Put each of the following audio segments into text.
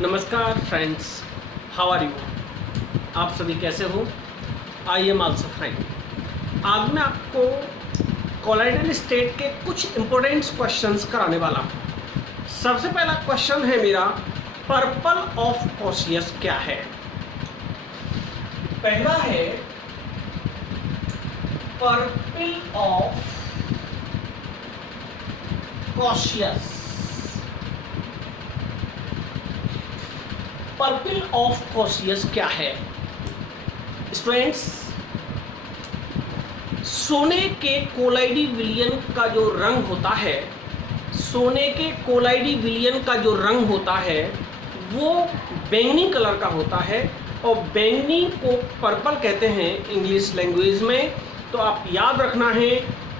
नमस्कार friends, how are you. आप सभी कैसे हो? I am also fine. आज मैं आपको कोलाइडल स्टेट के कुछ इंपॉर्टेंट क्वेश्चंस कराने वाला हूँ। सबसे पहला क्वेश्चन है मेरा, पर्पल ऑफ कॉशियस क्या है? पहला है purple of cautious. Purple of cautious क्या है? स्टूडेंट्स, सोने के कोलाइडी विलयन का जो रंग होता है, सोने के कोलाइडी विलयन का जो रंग होता है वो बैंगनी कलर का होता है और बैंगनी को पर्पल कहते हैं इंग्लिश लैंग्वेज में। तो आप याद रखना है,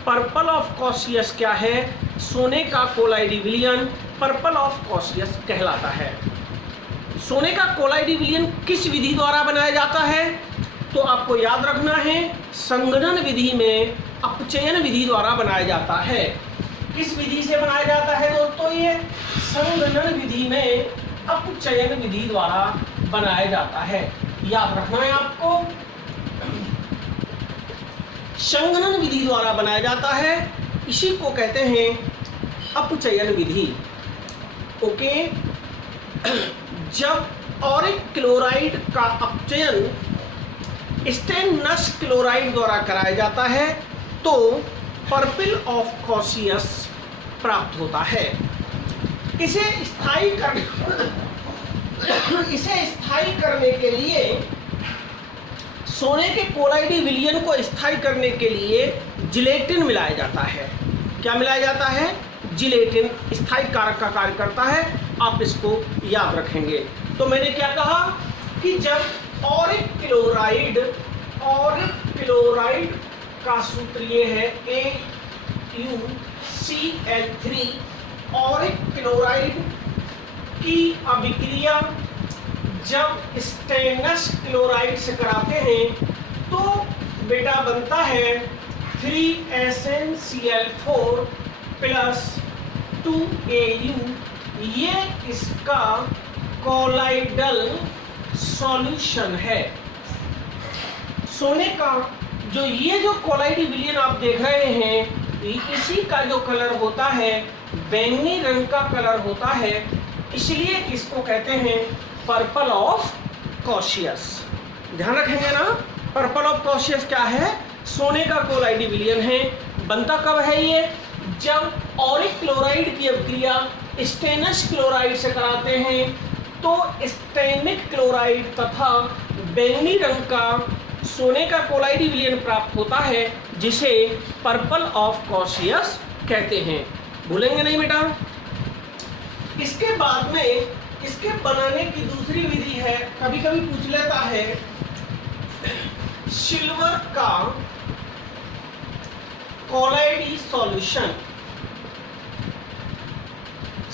पर्पल ऑफ कॉशियस क्या है? सोने का कोलाइडी विलयन पर्पल ऑफ कॉशियस कहलाता है। सोने का कोलाइडी विलयन किस विधि द्वारा बनाया जाता है? तो आपको याद रखना है, संघनन विधि में अपचयन विधि द्वारा बनाया जाता है। किस विधि से बनाया जाता है दोस्तों? ये संघनन विधि में अपचयन विधि द्वारा बनाया जाता है। याद रखना है आपको, संघनन विधि द्वारा बनाया जाता है, इसी को कहते हैं अपचयन विधि। ओके, जब ऑरिक क्लोराइड का अपचयन स्टेनस क्लोराइड द्वारा कराया जाता है तो पर्पल ऑफ कॉशियस प्राप्त होता है। इसे स्थायी करने के लिए, सोने के कोलाइडी विलयन को स्थायी करने के लिए जिलेटिन मिलाया जाता है। क्या मिलाया जाता है? जिलेटिन स्थायी कारक का कार्य करता है। आप इसको याद रखेंगे। तो मैंने क्या कहा कि जब ऑरिक क्लोराइड का सूत्र ये है AuCl3, ऑरिक क्लोराइड की अभिक्रिया जब स्टेनस क्लोराइड से कराते हैं तो बेटा बनता है 3SnCl4 प्लस 2Au। ये इसका कोलाइडल सॉल्यूशन है। सोने का जो कोलाइडी विलयन आप देख रहे हैं, इसी का जो कलर होता है बैंगनी रंग का कलर होता है, इसलिए इसको कहते हैं पर्पल ऑफ कॉशियस। ध्यान रखेंगे ना, पर्पल ऑफ कॉशियस क्या है? सोने का कोलाइडी विलयन है। बनता कब है ये? जब ऑरिक क्लोराइड की अभिक्रिया स्टेनस क्लोराइड से कराते हैं तो स्टेनिक क्लोराइड तथा बैंगनी रंग का सोने का कोलाइडी विलयन प्राप्त होता है, जिसे पर्पल ऑफ कॉशियस कहते हैं। भूलेंगे नहीं बेटा। इसके बाद में इसके बनाने की दूसरी विधि है, कभी कभी पूछ लेता है, सिल्वर का कोलाइडी सॉल्यूशन।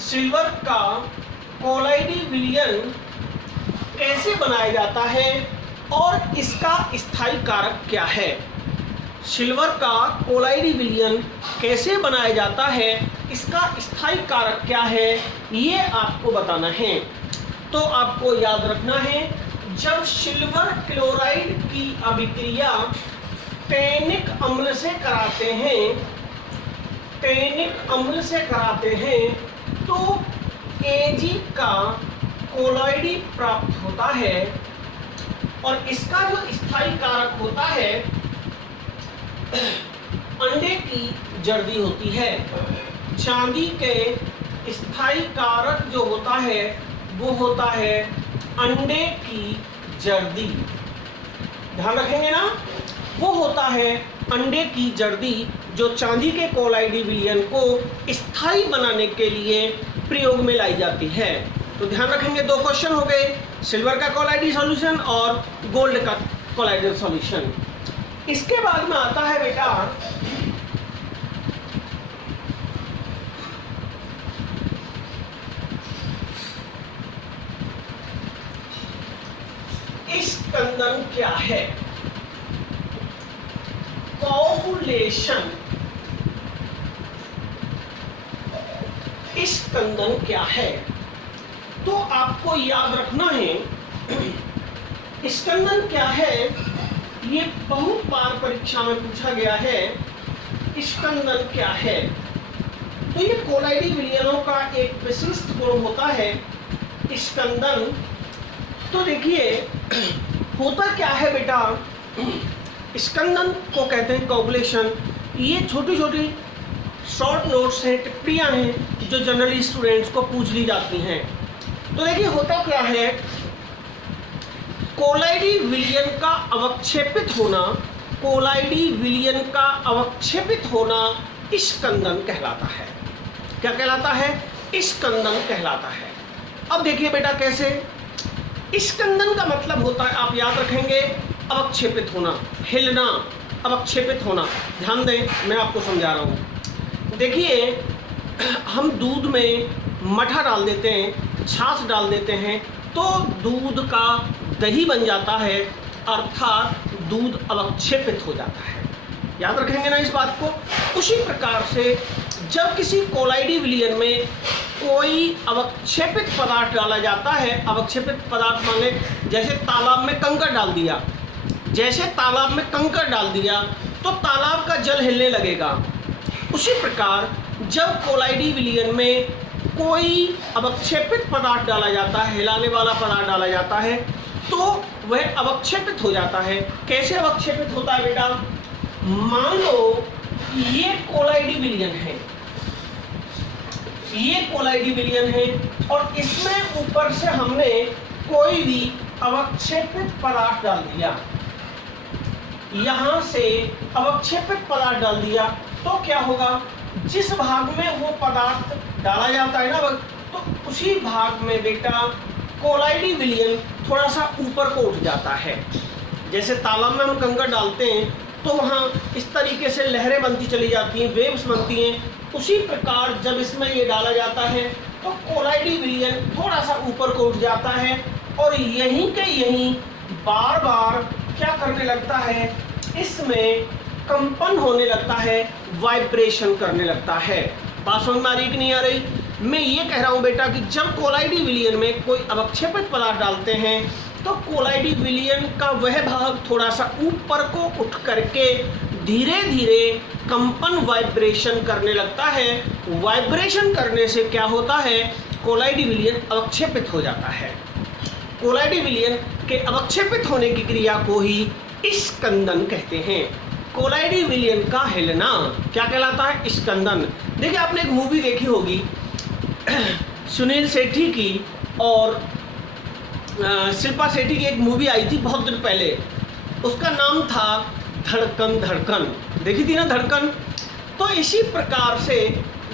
सिल्वर का कोलाइडी विलयन कैसे बनाया जाता है और इसका स्थायी कारक क्या है? सिल्वर का कोलाइडी विलयन कैसे बनाया जाता है, इसका स्थायी कारक क्या है, ये आपको बताना है। तो आपको याद रखना है, जब सिल्वर क्लोराइड की अभिक्रिया टैनिक अम्ल से कराते हैं तो Ag का कोलाइडी प्राप्त होता है और इसका जो स्थायी कारक होता है अंडे की जर्दी होती है। चांदी के स्थायी कारक जो होता है वो होता है अंडे की जर्दी। ध्यान रखेंगे ना, वो होता है अंडे की जर्दी, जो चांदी के कोलाइडी विलयन को स्थायी बनाने के लिए प्रयोग में लाई जाती है। तो ध्यान रखेंगे, दो क्वेश्चन हो गए, सिल्वर का कोलाइडी सॉल्यूशन और गोल्ड का कोलाइडल सॉल्यूशन। इसके बाद में आता है बेटा स्कंदन क्या है? कोगुलेशन। स्कंदन क्या है? तो आपको याद रखना है स्कंदन क्या है, ये बहुत बार परीक्षा में पूछा गया है। स्कंदन क्या है? तो ये कोलाइडी विलयनों का एक विशिष्ट गुण होता है स्कंदन। तो देखिए होता क्या है बेटा, स्कंदन को कहते हैं कोगुलेशन। ये छोटी छोटी शॉर्ट नोट्स हैं, टिप्पणियाँ हैं जो जनरली स्टूडेंट्स को पूछ ली जाती हैं। तो देखिए होता क्या है, कोलाइडी विलयन का अवक्षेपित होना, कोलाइडी विलयन का अवक्षेपित होना स्कंदन कहलाता है। क्या कहलाता है? स्कंदन कहलाता है। अब देखिए बेटा कैसे, स्कंदन का मतलब होता है, आप याद रखेंगे, अवक्षेपित होना, हिलना, अवक्षेपित होना। ध्यान दें, मैं आपको समझा रहा हूँ। देखिए हम दूध में मठा डाल देते हैं, छाछ डाल देते हैं, तो दूध का दही बन जाता है, अर्थात दूध अवक्षेपित हो जाता है। याद रखेंगे ना इस बात को। उसी प्रकार से जब किसी कोलाइडी विलयन में कोई अवक्षेपित पदार्थ डाला जाता है, अवक्षेपित पदार्थ मान लें जैसे तालाब में कंकड़ डाल दिया, जैसे तालाब में कंकड़ डाल दिया तो तालाब का जल हिलने लगेगा। उसी प्रकार जब कोलाइडी विलयन में कोई अवक्षेपित पदार्थ डाला जाता है, हिलाने वाला पदार्थ डाला जाता है, तो वह अवक्षेपित हो जाता है। कैसे अवक्षेपित होता है बेटा? मान लो ये कोलाइडी विलयन है, ये कोलाइडी विलयन है और इसमें ऊपर से हमने कोई भी अवक्षेपित पदार्थ डाल दिया, यहां से अवक्षेपित पदार्थ डाल दिया, तो क्या होगा, जिस भाग में वो पदार्थ डाला जाता है ना, तो उसी भाग में बेटा कोलाइडी विलयन थोड़ा सा ऊपर को उठ जाता है। जैसे तालाब में हम कंकड़ डालते हैं तो वहाँ इस तरीके से लहरें बनती चली जाती हैं, वेव्स बनती हैं। उसी प्रकार जब इसमें ये डाला जाता है तो कोलाइडी विलयन थोड़ा सा ऊपर को उठ जाता है और यहीं के यहीं बार बार क्या करने लगता है, इसमें कंपन होने लगता है, वाइब्रेशन करने लगता है। बात समझ में आ रही कि नहीं आ रही? मैं ये कह रहा हूँ बेटा कि जब कोलाइडी विलयन में कोई अवक्षेपित पदार्थ डालते हैं तो कोलाइडी विलयन का वह भाग थोड़ा सा ऊपर को उठ करके धीरे धीरे कंपन वाइब्रेशन करने लगता है। वाइब्रेशन करने से क्या होता है, कोलाइडी विलयन अवक्षेपित हो जाता है। कोलाइडी विलयन के अवक्षेपित होने की क्रिया को ही स्कंदन कहते हैं। कोलाइडी विलयन का हिलना क्या कहलाता है? स्कंदन। देखिए आपने एक मूवी देखी होगी सुनील शेट्टी की और शिल्पा शेट्टी की, एक मूवी आई थी बहुत दिन पहले, उसका नाम था धड़कन धड़कन। देखी थी ना धड़कन? तो इसी प्रकार से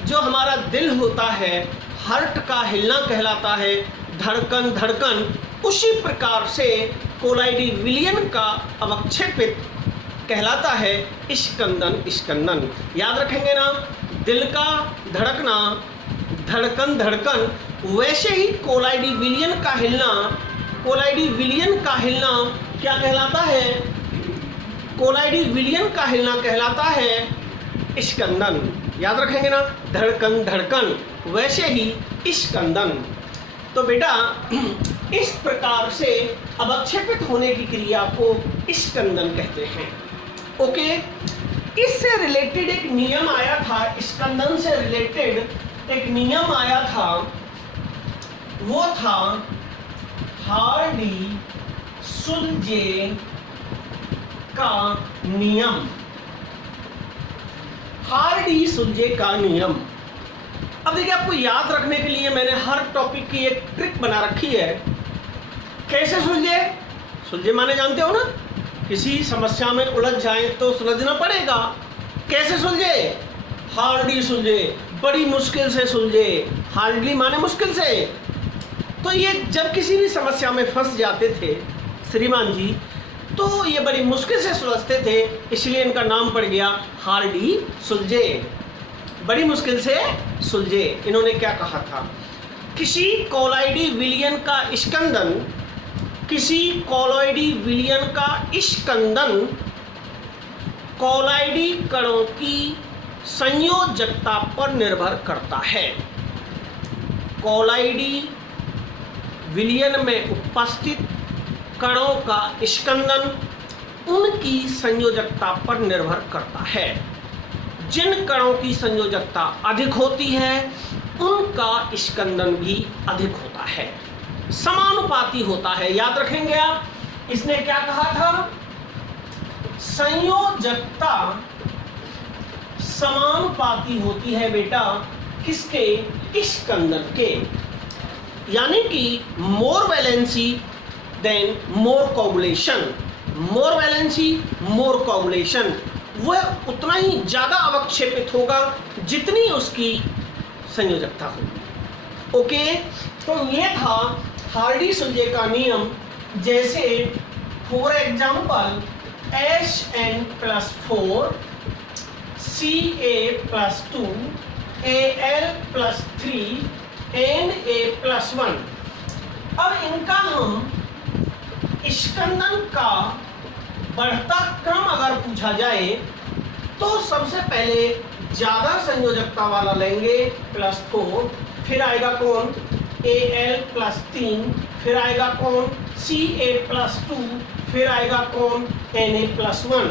जो हमारा दिल होता है, हार्ट का हिलना कहलाता है धड़कन धड़कन। उसी प्रकार से कोलाइडी विलयन का अवक्षेपित कहलाता है स्कंदन। स्कंदन याद रखेंगे ना, दिल का धड़कना धड़कन धड़कन, वैसे ही कोलाइडी विलयन का हिलना, कोलाइडी विलयन का हिलना क्या कहलाता है? कोलाइडी विलयन का हिलना कहलाता है स्कंदन। याद रखेंगे ना, धड़कन धड़कन, वैसे ही स्कंदन। तो बेटा इस प्रकार से अवक्षेपित होने की क्रिया को स्कंदन कहते हैं। ओके, इससे रिलेटेड एक नियम आया था, स्कंदन से रिलेटेड एक नियम आया था, वो था हार्डी सुलजे का नियम। हार्डी सुलजे का नियम। अब देखिए आपको याद रखने के लिए मैंने हर टॉपिक की एक ट्रिक बना रखी है। कैसे सुलझे? सुलझे माने जानते हो ना, किसी समस्या में उलझ जाए तो सुलझना पड़ेगा। कैसे सुलझे? हार्डी सुलझे, बड़ी मुश्किल से सुलझे। हार्डली माने मुश्किल से। तो ये जब किसी भी समस्या में फंस जाते थे श्रीमान जी, तो ये बड़ी मुश्किल से सुलझते थे, इसलिए इनका नाम पड़ गया हार्डी सुलझे। बड़ी मुश्किल से सुलझे। इन्होंने क्या कहा था, किसी कोलाइडी विलयन का स्कंदन, किसी कोलाइडी विलयन का स्कंदन कोलाइडी कणों की संयोजकता पर निर्भर करता है। कोलाइडी विलयन में उपस्थित कणों का स्कंदन उनकी संयोजकता पर निर्भर करता है। जिन कणों की संयोजकता अधिक होती है उनका स्कंदन भी अधिक होता है, समानुपाती होता है। याद रखेंगे आप, इसने क्या कहा था? संयोजकता समानुपाती होती है बेटा, किसके? स्कंदन के। यानी कि मोर वैलेंसी देन मोर कोगुलेशन, मोर वैलेंसी मोर कोगुलेशन, वह उतना ही ज्यादा अवक्षेपित होगा जितनी उसकी संयोजकता होगी। ओके, तो ये था हार्डी-सुलजे का नियम। जैसे for example HN+4 Ca+2 Al+3 Na+1। अब इनका हम स्कंदन का बढ़ता क्रम अगर पूछा जाए तो सबसे पहले ज्यादा संयोजकता वाला लेंगे +4, फिर आएगा कौन? Al+3, फिर आएगा कौन? Ca+2, फिर आएगा कौन? Na+1।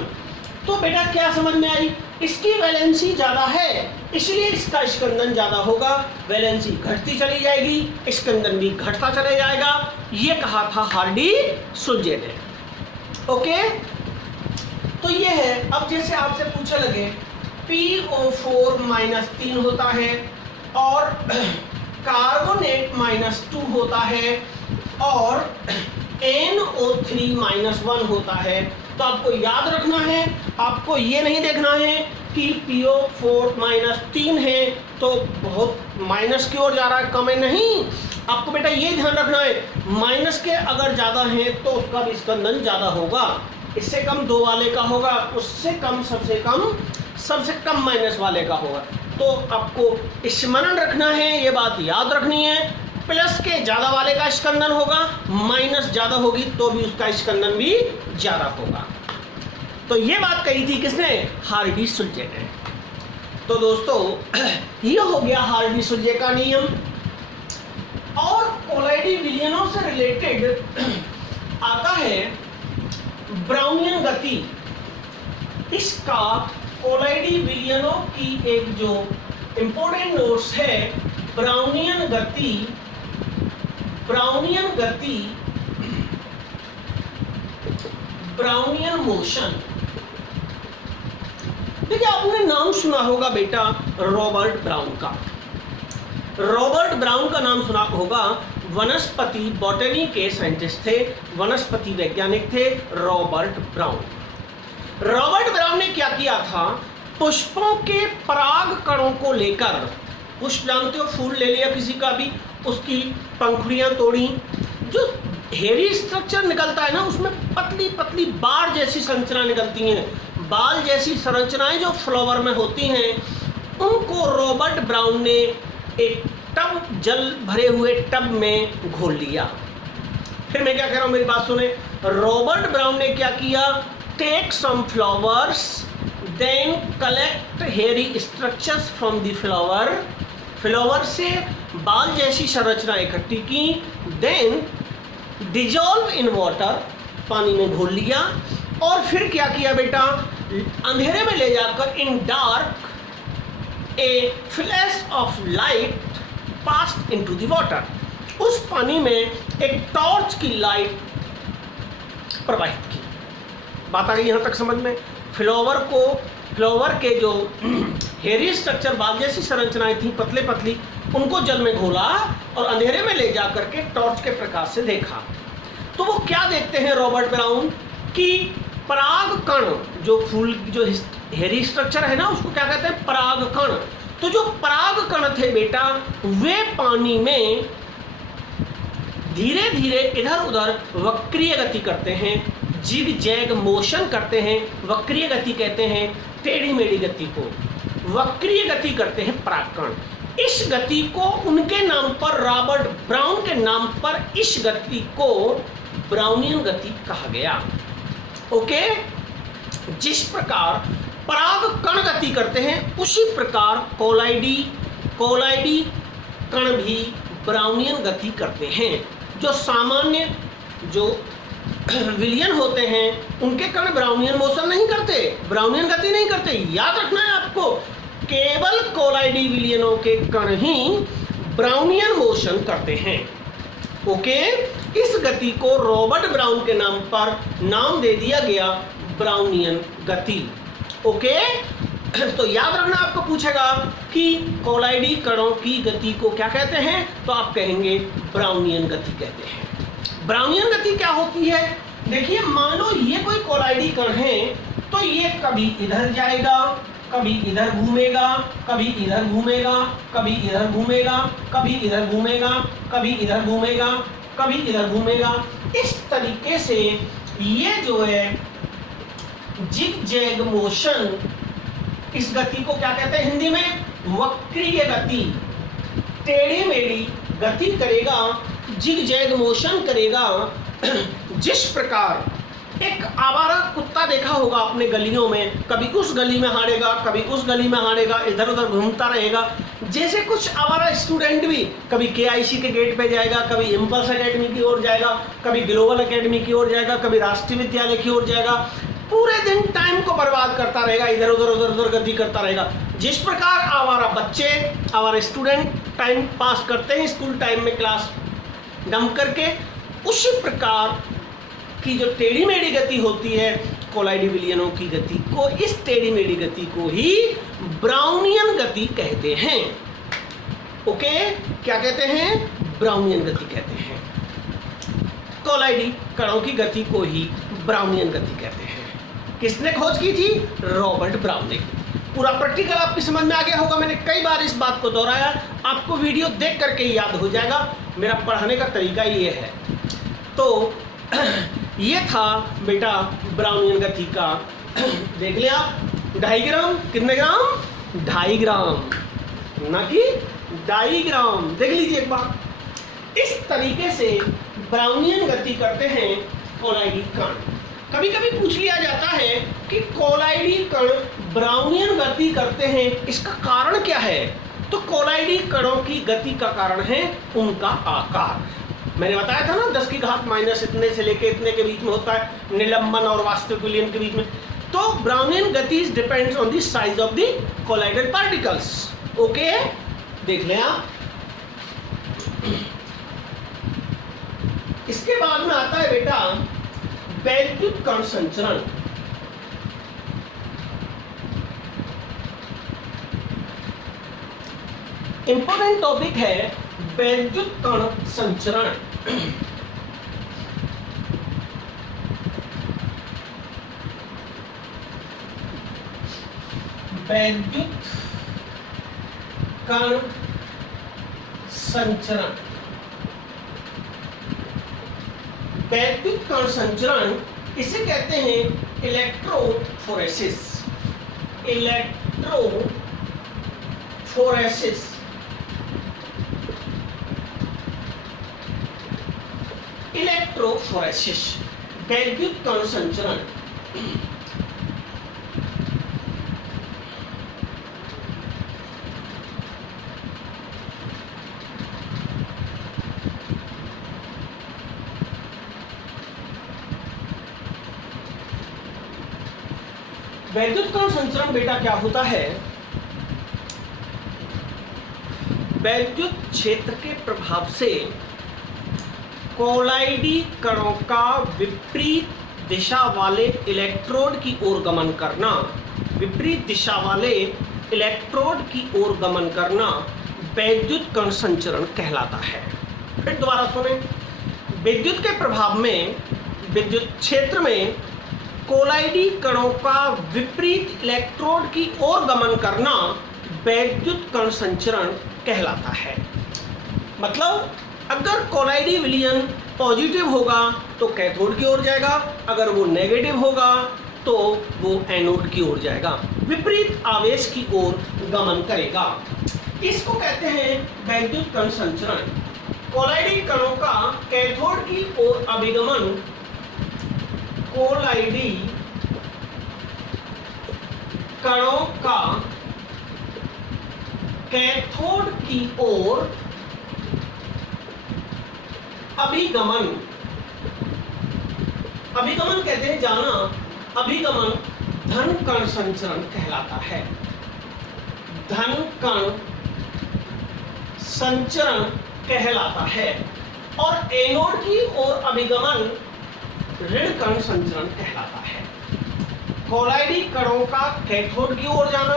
तो बेटा क्या समझ में आई? इसकी वैलेंसी ज्यादा है इसलिए इसका स्कंदन ज्यादा होगा, वैलेंसी घटती चली जाएगी, स्कंदन भी घटता चले जाएगा। ये कहा था हार्डी-सुलजे ने। ओके, तो ये है। अब जैसे आपसे पूछा लगे PO4-3 होता है और कार्बोनेट -2 होता है और NO3-1 होता है, तो आपको याद रखना है, आपको ये नहीं देखना है कि PO4-3 है तो बहुत माइनस की ओर जा रहा है, कम है, नहीं। आपको बेटा ये ध्यान रखना है, माइनस के अगर ज्यादा है तो उसका भी स्कंदन ज्यादा होगा, इससे कम 2 वाले का होगा, उससे कम सबसे कम माइनस वाले का होगा। तो आपको स्मरण रखना है, ये बात याद रखनी है, प्लस के ज्यादा वाले का स्कंदन होगा, माइनस ज्यादा होगी तो भी उसका स्कंदन भी ज्यादा होगा। तो ये बात कही थी किसने? हार्डी-सुलजे ने। तो दोस्तों ये हो गया हार्डी-सुलजे का नियम। और कोलाइडी विलयनों से रिलेटेड आता है ब्राउनियन गति। इसका कोलाइडी विलयनों की एक जो इंपॉर्टेंट नोट्स है, ब्राउनियन गति, ब्राउनियन मोशन। देखिए आपने नाम सुना होगा बेटा रॉबर्ट ब्राउन का। रॉबर्ट ब्राउन का नाम सुना होगा, वनस्पति बॉटनी के साइंटिस्ट थे, वनस्पति वैज्ञानिक थे रॉबर्ट ब्राउन। रॉबर्ट ब्राउन ने क्या किया था? पुष्पों के पराग कणों को लेकर, पुष्प जानते हो, फूल ले लिया किसी का भी, उसकी पंखुड़ियां तोड़ी, जो हेरी स्ट्रक्चर निकलता है ना, उसमें पतली पतली बार जैसी संरचना निकलती हैं, बाल जैसी संरचनाएं जो फ्लावर में होती हैं, उनको रॉबर्ट ब्राउन ने एक टब, जल भरे हुए टब में घोल लिया। फिर मैं क्या कह रहा हूं, मेरी बात सुने। रॉबर्ट ब्राउन ने क्या किया? Take some flowers, then collect hairy structures from the flower, flower से बाल जैसी संरचना इकट्ठी की, देन डिजॉल्व इन वाटर, पानी में घोल लिया, और फिर क्या किया बेटा? अंधेरे में ले जाकर इन dark A flash of light passed into the water, उस पानी में एक टॉर्च की लाइट प्रवाहित की। बात आ गई यहां तक समझ में? फ्लावर के जो हेयरी स्ट्रक्चर, बाल जैसी संरचनाएं थी पतले पतली, उनको जल में घोला और अंधेरे में ले जाकर के टॉर्च के प्रकाश से देखा। तो वो क्या देखते हैं रॉबर्ट ब्राउन कि पराग कण, जो फूल जो हेयरी स्ट्रक्चर है ना, उसको क्या कहते हैं? पराग कण। तो जो पराग कण थे बेटा, वे पानी में धीरे धीरे इधर उधर वक्रीय गति करते हैं, जिग जैग मोशन करते हैं। वक्रीय गति कहते हैं टेढ़ी मेढ़ी गति को, वक्रीय गति करते हैं परागकण। इस गति को उनके नाम पर, रॉबर्ट ब्राउन के नाम पर, इस गति को ब्राउनियन गति कहा गया। ओके, जिस प्रकार पराग कण गति करते हैं उसी प्रकार कोलाइडी कण भी ब्राउनियन गति करते हैं। जो सामान्य जो विलियन होते हैं उनके कण ब्राउनियन मोशन नहीं करते, ब्राउनियन गति नहीं करते। याद रखना है आपको, केवल कोलाइडी विलियनों के कण ही ब्राउनियन मोशन करते हैं। ओके, इस गति को रॉबर्ट ब्राउन के नाम पर नाम दे दिया गया ब्राउनियन गति। ओके, तो याद रखना, आपको पूछेगा कि कोलाइडी कणों की गति को क्या कहते हैं, तो आप कहेंगे ब्राउनियन गति कहते हैं। ब्राउनियन गति क्या होती है? देखिए, मान लो ये कोई कोलाइडी कण है, तो ये कभी इधर जाएगा, कभी इधर घूमेगा, कभी इधर घूमेगा, कभी इधर घूमेगा, कभी इधर घूमेगा, कभी इधर घूमेगा, कभी इधर घूमेगा। इस तरीके से ये जो है जिग-जैग मोशन, इस गति को क्या कहते हैं हिंदी में? वक्रीय गति। टेढ़ी मेढ़ी गति करेगा, जिग-जैग मोशन करेगा। जिस प्रकार एक आवारा कुत्ता देखा होगा आपने गलियों में, कभी उस गली में हारेगा, कभी उस गली में हारेगा, इधर उधर घूमता रहेगा। जैसे कुछ आवारा स्टूडेंट भी कभी KIC के गेट पे जाएगा, कभी इम्पल्स एकेडमी की ओर जाएगा, कभी ग्लोबल एकेडमी की ओर जाएगा, कभी राष्ट्रीय विद्यालय की ओर जाएगा, पूरे दिन टाइम को बर्बाद करता रहेगा, इधर उधर गति करता रहेगा। जिस प्रकार आवारा बच्चे, आवारा स्टूडेंट टाइम पास करते हैं स्कूल टाइम में क्लास डंप करके, उसी प्रकार की जो टेढ़ी मेढ़ी गति होती है कोलाइडी विलियनों की गति को, इस टेढ़ी मेढ़ी गति को ही ब्राउनियन गति कहते हैं। ओके, क्या कहते हैं? ब्राउनियन गति कहते हैं। कोलाइडी कणों की गति को ही ब्राउनियन गति कहते हैं। किसने खोज की थी? रॉबर्ट ब्राउन ने। पूरा प्रैक्टिकल आपकी समझ में आ गया होगा। मैंने कई बार इस बात को दोहराया, आपको वीडियो देख करके ही याद हो जाएगा। मेरा पढ़ाने का तरीका ये है। तो ये था बेटा ब्राउनियन गति का। देख लिया आप, 2.5 ग्राम, कितने ग्राम? 2.5 ग्राम, ना कि डाईग्राम। देख लीजिए एक बार, इस तरीके से ब्राउनियन गति करते हैं कोलाइडी कण। कभी कभी पूछ लिया जाता है कि कोलाइडी कण ब्राउनियन गति करते हैं, इसका कारण क्या है? तो कोलाइडी कणों की गति का कारण है उनका आकार। मैंने बताया था ना 10 की घात माइनस इतने से लेके इतने के बीच में होता है निलंबन और वास्तविक विलियन के बीच में। तो ब्राउनियन गति depends on the size of the collided particles. Okay, देख लें आप। इसके बाद में आता है बेटा वैद्युत कण संचरण। इंपॉर्टेंट टॉपिक है वैद्युत कण संचरण। वैद्युत कण संचरण। वैद्युत कण संचरण इसे कहते हैं इलेक्ट्रोफोरेसिस। इलेक्ट्रोफोरेसिस इलेक्ट्रोफोरेसिस वैद्युत कण संचरण। वैद्युत कण संचरण बेटा क्या होता है? वैद्युत क्षेत्र के प्रभाव से कोलाइडी कणों का विपरीत दिशा वाले इलेक्ट्रोड की ओर गमन करना, विपरीत दिशा वाले इलेक्ट्रोड की ओर गमन करना वैद्युत कण संचरण कहलाता है। फिर दोबारा सुने, विद्युत के प्रभाव में विद्युत क्षेत्र में कोलाइडी कणों का विपरीत इलेक्ट्रोड की ओर गमन करना वैद्युत कण संचरण कहलाता है। मतलब अगर कोलाइडी विलियन पॉजिटिव होगा तो कैथोड की ओर जाएगा, अगर वो नेगेटिव होगा तो वो एनोड की ओर जाएगा, विपरीत आवेश की ओर गमन करेगा। इसको कहते हैं वैद्युत कण संचरण। कोलाइडी कणों का कैथोड की ओर अभिगमन, कोलाइडी कणों का कैथोड की ओर अभिगमन, अभिगमन कहते हैं जाना, अभिगमन धन कण संचरण कहलाता है। धन कण संचरण कहलाता है। और एनोड की ओर अभिगमन ऋण कण संचरण कहलाता है। कोलाइडी कणों का कैथोड की ओर जाना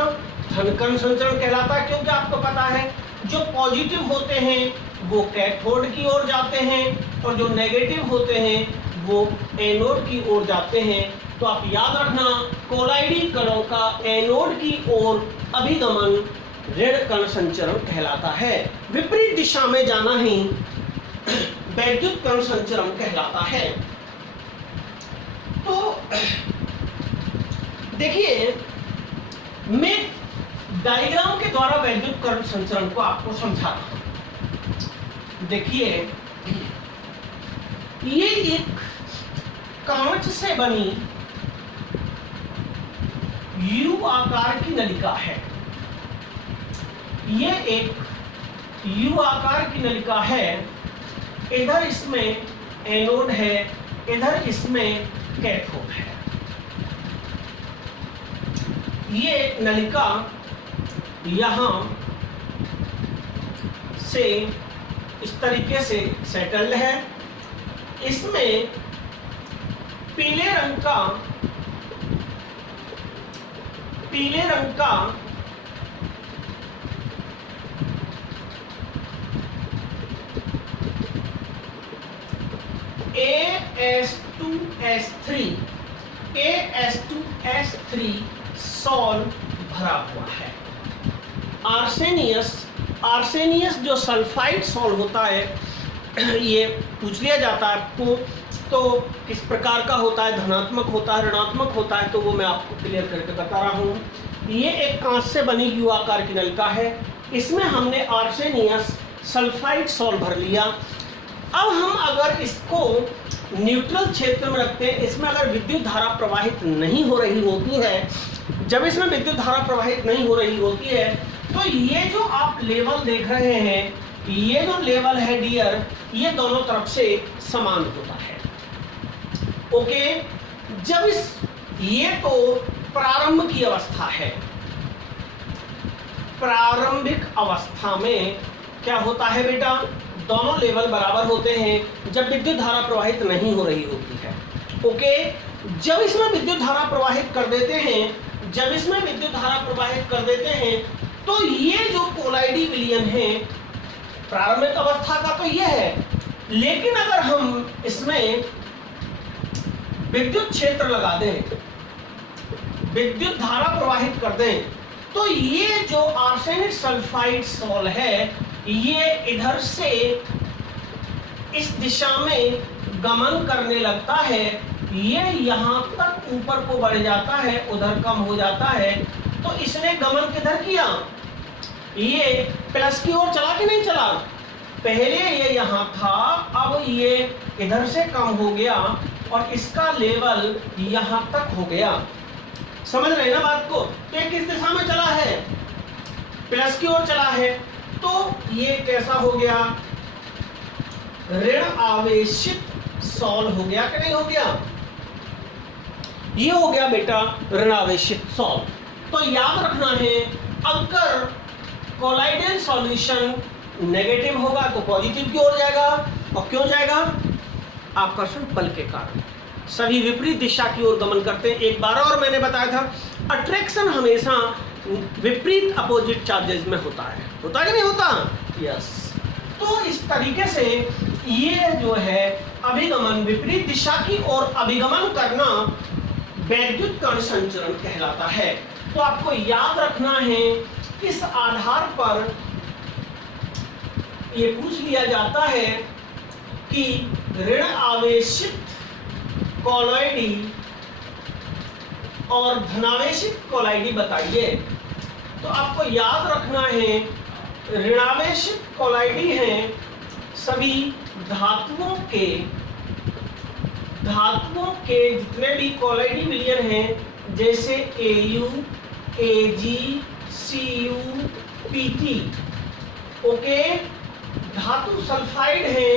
धन कण संचरण कहलाता है, क्योंकि आपको पता है जो पॉजिटिव होते हैं वो कैथोड की ओर जाते हैं और जो नेगेटिव होते हैं वो एनोड की ओर जाते हैं। तो आप याद रखना, कोलाइडी कणों का एनोड की ओर अभिगमन ऋण कण संचरण कहलाता है। विपरीत दिशा में जाना ही वैद्युत कण संचरण कहलाता है। तो देखिए, मैं डायग्राम के द्वारा वैद्युत कण संचरण को आपको समझाता हूं। देखिए, ये एक कांच से बनी यू आकार की नलिका है। ये एक यू आकार की नलिका है। इधर इसमें एनोड है, इधर इसमें कैथोड है। ये नलिका यहां से इस तरीके से सेटल्ड है। इसमें पीले रंग का AS2S3 सॉल्ट भरा हुआ है। आर्सेनियस जो सल्फाइड सॉल्ट होता है, ये पूछ लिया जाता है आपको, तो किस प्रकार का होता है, धनात्मक होता है, ऋणात्मक होता है, तो वो मैं आपको क्लियर करके बता रहा हूँ। ये एक कांच से बनी यू आकार की नलिका है। इसमें हमने आर्सेनियस सल्फाइड सॉल्ट भर लिया। अब हम अगर इसको न्यूट्रल क्षेत्र में रखते हैं, इसमें अगर विद्युत धारा प्रवाहित नहीं हो रही होती है, जब इसमें विद्युत धारा प्रवाहित नहीं हो रही होती है, तो ये जो आप लेवल देख रहे हैं, ये जो लेवल है डियर, ये दोनों तरफ से समान होता है। ओके, जब ये तो प्रारंभ की अवस्था है। प्रारंभिक अवस्था में क्या होता है बेटा, दोनों लेवल बराबर होते हैं जब विद्युत धारा प्रवाहित नहीं हो रही होती है। ओके, जब इसमें विद्युत धारा प्रवाहित कर देते हैं, तो ये जो कोलाइडी विलयन है प्रारंभिक अवस्था का तो ये है, लेकिन अगर हम इसमें विद्युत क्षेत्र लगा दें, विद्युत धारा प्रवाहित कर दें, तो ये जो आर्सेनिक सल्फाइड सॉल्ट है, ये इधर से इस दिशा में गमन करने लगता है। ये यहाँ तक ऊपर को बढ़ जाता है, उधर कम हो जाता है। तो इसने गमन किधर किया, ये प्लस की ओर चला कि नहीं चला। पहले ये यहाँ था, अब ये इधर से कम हो गया और इसका लेवल यहाँ तक हो गया। समझ रहे हैं ना बात को। तो ये किस दिशा में चला है, प्लस की ओर चला है। तो ये कैसा हो गया, ऋण आवेशित सॉल्ट हो गया कि नहीं हो गया, ये हो गया बेटा ऋण आवेशित सॉल्ट। तो याद रखना है, अगर कोलाइडल सॉल्यूशन नेगेटिव होगा तो पॉजिटिव की ओर जाएगा, और क्यों जाएगा, आकर्षण बल के कारण सभी विपरीत दिशा की ओर गमन करते हैं। एक बार और मैंने बताया था, अट्रैक्शन हमेशा विपरीत अपोजिट चार्जेस में होता है कि नहीं होता, यस। तो इस तरीके से ये जो है अभिगमन, विपरीत दिशा की ओर अभिगमन करना वैद्युत कण संचरण कहलाता है। तो आपको याद रखना है, इस आधार पर ये पूछ लिया जाता है कि ऋण आवेशित कोलाइडी और धनावेशित कोलाइडी बताइए। तो आपको याद रखना है, ऋणावेशित कोलाइडी हैं सभी धातुओं के जितने भी कोलाइडी विलयन हैं, जैसे AU, AG, CU, PT। Okay, धातु सल्फाइड है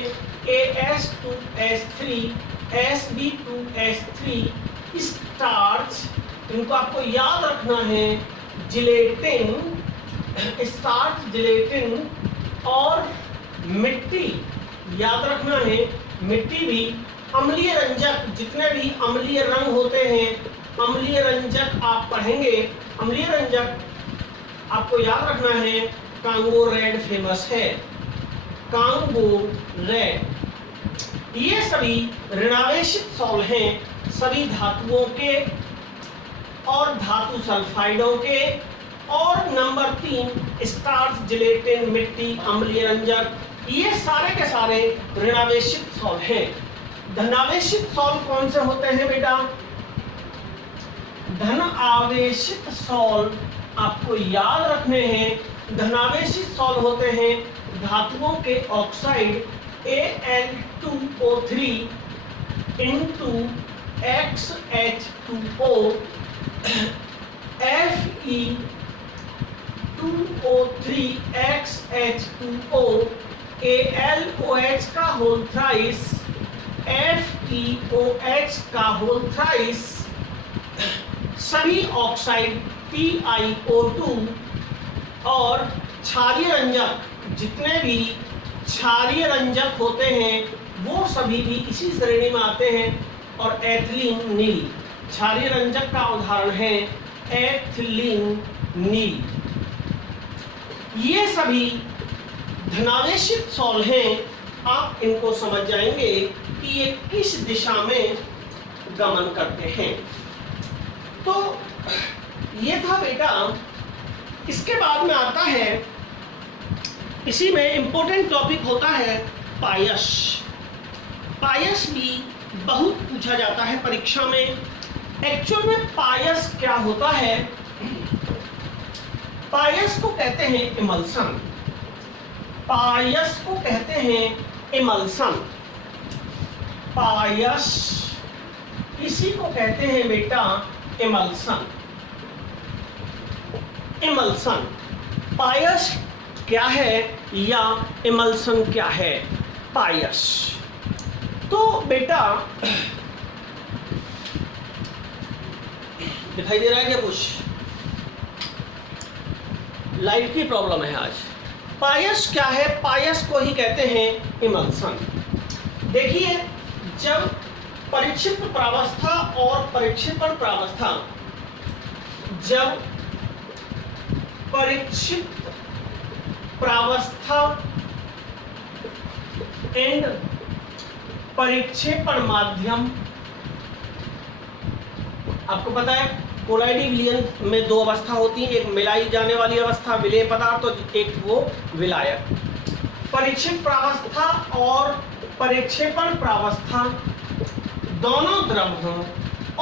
AS2S3 Sb2S3 स्टार्च, इनको आपको याद रखना है, जिलेटिन, स्टार्च, जिलेटिन और मिट्टी याद रखना है। मिट्टी भी अम्लीय रंजक, जितने भी अम्लीय रंग होते हैं, अम्लीय रंजक आप पढ़ेंगे। अम्लीय रंजक आपको याद रखना है, कांगो रेड फेमस है, कांगो रेड। ये सभी ऋणावेशित सॉल हैं, सभी धातुओं के और धातु सल्फाइडों के। और नंबर 3 स्टार्च, जिलेटिन, मिट्टी, अम्लीय रंजक, ये सारे के सारे ऋणावेशित सॉल हैं। धनावेशित सॉल कौन से होते हैं बेटा? धन आवेशित सॉल आपको याद रखने हैं। धनावेशित सॉल होते हैं धातुओं के oxide Al2O3 into XH2O, Fe2O3 XH2O, AlOH का होल थ्राइस, FeOH का होल थ्राइस, सभी ऑक्साइड TiO2 और क्षारीय रंजक, जितने भी क्षारीय रंजक होते हैं वो सभी भी इसी श्रेणी में आते हैं। और एथिलीन नील, क्षारीय रंजक का उदाहरण है एथिलीन नील। ये सभी धनावेशित सॉल हैं। आप इनको समझ जाएंगे कि ये किस दिशा में गमन करते हैं। तो ये था बेटा। इसके बाद में आता है, इसी में इंपॉर्टेंट टॉपिक होता है पायस। पायस भी बहुत पूछा जाता है परीक्षा में। एक्चुअल में पायस क्या होता है? पायस को कहते हैं इमल्सन। पायस को कहते हैं इमल्सन। पायस, इसी को कहते हैं बेटा इमल्सन। इमल्सन, पायस क्या है या इमल्सन क्या है? पायस तो बेटा दिखाई दे रहा है क्या? कुछ लाइट की प्रॉब्लम है आज। पायस क्या है? पायस को ही कहते हैं इमल्सन। देखिए, जब परिक्षिप्त प्रावस्था और परिक्षेपण प्रावस्था, जब परिक्षिप्त प्रावस्था एंड परिक्षेपण माध्यम, आपको पता है कोलाइडी विलयन में दो अवस्था होती है, एक मिलाई जाने वाली अवस्था विलेय पदार्थ और एक वो विलायक। परिक्षिप्त प्रावस्था और परिक्षेपण प्रावस्था दोनों द्रव हों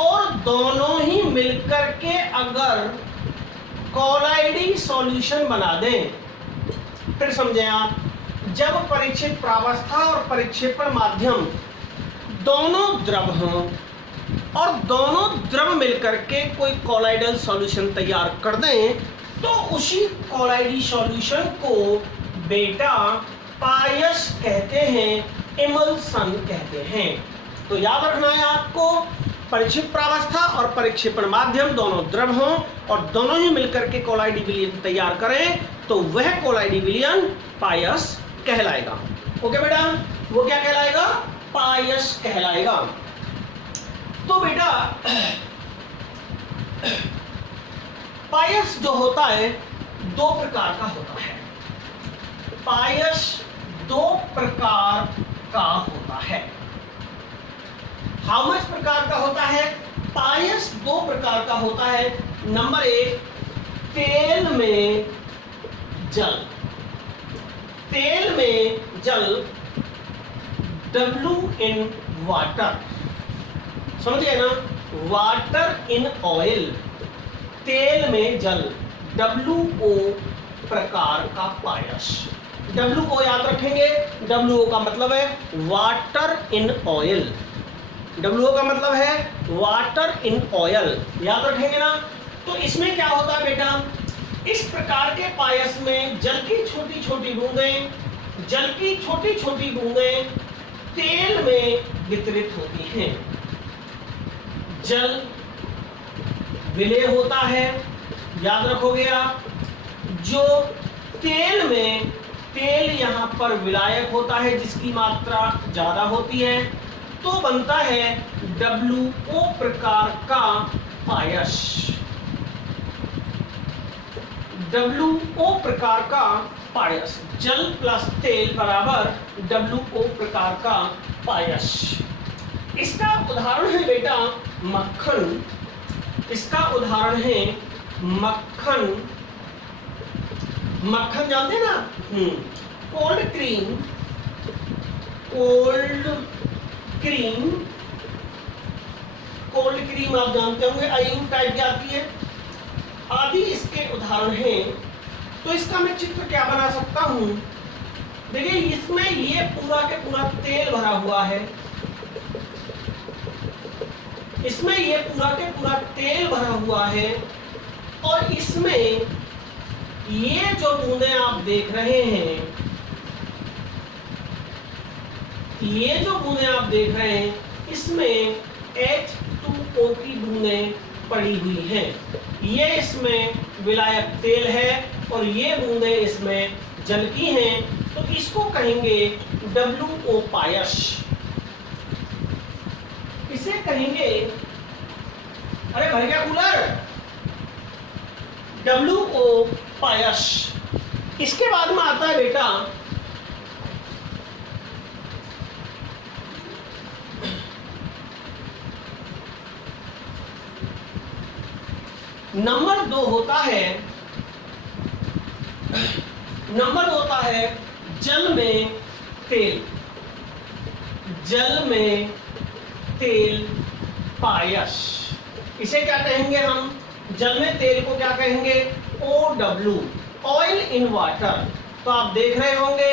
और दोनों ही मिलकर के अगर कोलाइडी सॉल्यूशन बना दें, फिर समझें आप, जब परिक्षिप्त प्रावस्था और परिक्षेपण माध्यम दोनों द्रव हों और दोनों द्रव मिलकर के कोई कोलाइडल सॉल्यूशन तैयार कर दें, तो उसी कोलाइडी सॉल्यूशन को बेटा पायस कहते हैं, इमल्सन कहते हैं। तो याद रखना है आपको, परिक्षिप्त प्रावस्था और परिक्षेपण माध्यम दोनों द्रव हों और दोनों ही मिलकर के कोलाइडी विलयन तैयार करें, तो वह कोलाइडी विलयन पायस कहलाएगा। ओके बेटा, वो क्या कहलाएगा? पायस कहलाएगा। तो बेटा पायस जो होता है दो प्रकार का होता है। पायस दो प्रकार का होता है। हाउ मच प्रकार का होता है? पायस दो प्रकार का होता है। नंबर 1, तेल में जल। तेल में जल, W in वाटर, समझिए ना, वाटर इन ऑयल, तेल में जल, WO प्रकार का पायस। WO याद रखेंगे, WO का मतलब है वाटर इन ऑयल। WO का मतलब है वाटर इन ऑयल, याद रखेंगे ना। तो इसमें क्या होता है बेटा, इस प्रकार के पायस में जल की छोटी छोटी बूंदें, जल की छोटी छोटी बूंदें तेल में वितरित होती हैं। जल विलेय होता है, याद रखोगे आप। जो तेल में, तेल यहां पर विलायक होता है जिसकी मात्रा ज्यादा होती है, तो बनता है WO प्रकार का पायस। WO प्रकार का पायस, जल प्लस तेल बराबर WO प्रकार का पायस। इसका उदाहरण है बेटा मक्खन। इसका उदाहरण है मक्खन। मक्खन जानते हैं ना? Cold cream, cold cream, cold cream आप जानते होंगे, आयु टाइप की आती है, आदि इसके उदाहरण हैं। तो इसका मैं चित्र क्या बना सकता हूं? देखिए, इसमें ये पूरा के पूरा तेल भरा हुआ है, इसमें ये पूरा के पूरा तेल भरा हुआ है, और इसमें ये जो बूंदें आप देख रहे हैं, ये जो बूंदें आप देख रहे हैं, इसमें H2O की बूंदें पड़ी हुई हैं। ये इसमें विलायक तेल है और ये बूंदें इसमें जल की हैं, तो इसको कहेंगे WO पायस। इसे कहेंगे, अरे भर गया कूलर, WO पायस। इसके बाद में आता है बेटा नंबर 2 होता है, नंबर होता है जल में तेल। जल में तेल पायस। इसे क्या कहेंगे हम? जल में तेल को क्या कहेंगे? OW, oil in water. तो आप देख रहे होंगे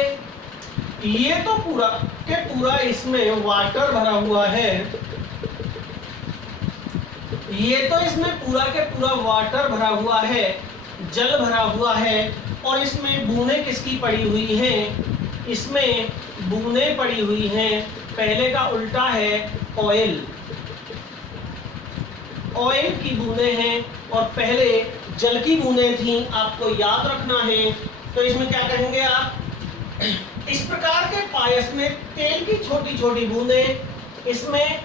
ये तो पूरा के पूरा इसमें वाटर भरा हुआ है, ये तो इसमें पूरा के पूरा वाटर भरा हुआ है, जल भरा हुआ है, और इसमें बूंदें किसकी पड़ी हुई हैं? इसमें बूंदें पड़ी हुई हैं, पहले का उल्टा है ऑयल। ऑयल की बूंदें हैं और पहले जल की बूंदें थी, आपको याद रखना है। तो इसमें क्या कहेंगे आप? इस प्रकार के पायस में तेल की छोटी छोटी बूंदें, इसमें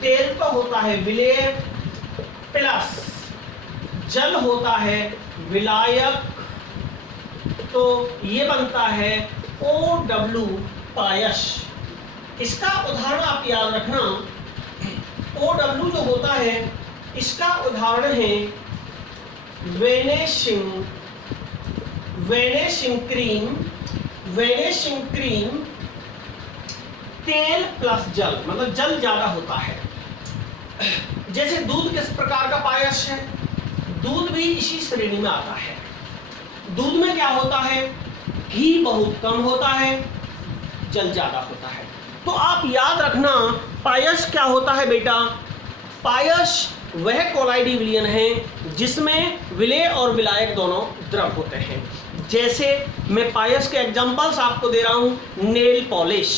तेल तो होता है विलेय प्लस जल होता है विलायक, तो ये बनता है OW पायस। इसका उदाहरण आप याद रखना, OW जो होता है इसका उदाहरण है वेनेशिंग, वेनेशिंग क्रीम। वेनेशिंग क्रीम तेल प्लस जल, मतलब जल ज्यादा होता है। जैसे दूध किस प्रकार का पायस है, दूध भी इसी श्रेणी में आता है। दूध में क्या होता है? घी बहुत कम होता है, जल ज्यादा होता है। तो आप याद रखना पायस क्या होता है बेटा? पायस वह कोलाइडी विलयन है जिसमें विलेय और विलायक दोनों द्रव होते हैं। जैसे मैं पायस के एग्जांपल्स आपको दे रहा हूं, नेल पॉलिश,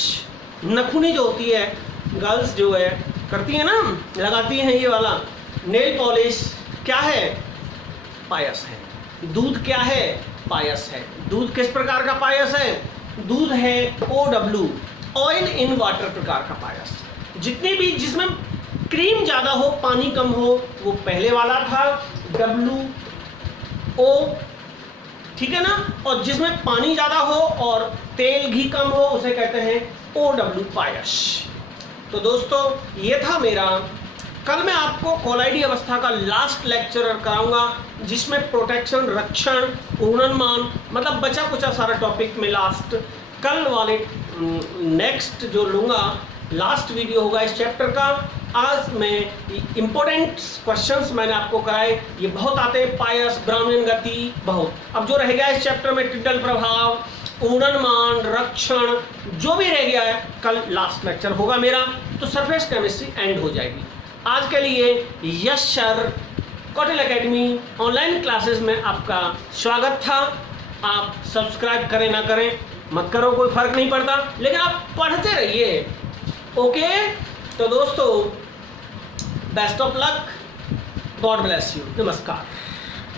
नखुनी जो होती है, गर्ल्स जो है करती है ना, लगाती हैं ये वाला नेल पॉलिश, क्या है? पायस है। दूध क्या है? पायस है। दूध किस प्रकार का पायस है? दूध है OW, ऑयल इन वाटर प्रकार का पायस। जितनी भी जिसमें क्रीम ज्यादा हो पानी कम हो वो पहले वाला था WO, ठीक है ना, और जिसमें पानी ज्यादा हो और तेल घी कम हो उसे कहते हैं OW पायस। तो दोस्तों ये था मेरा, कल मैं आपको कोलाइडी अवस्था का लास्ट लेक्चर कराऊंगा जिसमें प्रोटेक्शन, रक्षण, पूर्णानुमान, मतलब बचा कुचा सारा टॉपिक में लास्ट कल वाले नेक्स्ट जो लूंगा, लास्ट वीडियो होगा इस चैप्टर का। आज मैं इंपॉर्टेंट क्वेश्चंस मैंने आपको कराए, ये बहुत आते हैं, पायस, ब्राह्मण गति, बहुत। अब जो रह गया इस चैप्टर में टिड्डल प्रभाव, पूर्णानुमान, रक्षण, जो भी रह गया है कल लास्ट लेक्चर होगा मेरा, तो सरफेस केमिस्ट्री एंड हो जाएगी। आज के लिए Yash sir Kautilya academy online classes में आपका स्वागत था। आप सब्सक्राइब करें ना करें मत करो, कोई फर्क नहीं पड़ता, लेकिन आप पढ़ते रहिए। ओके, तो दोस्तों best of luck, God bless you, नमस्कार।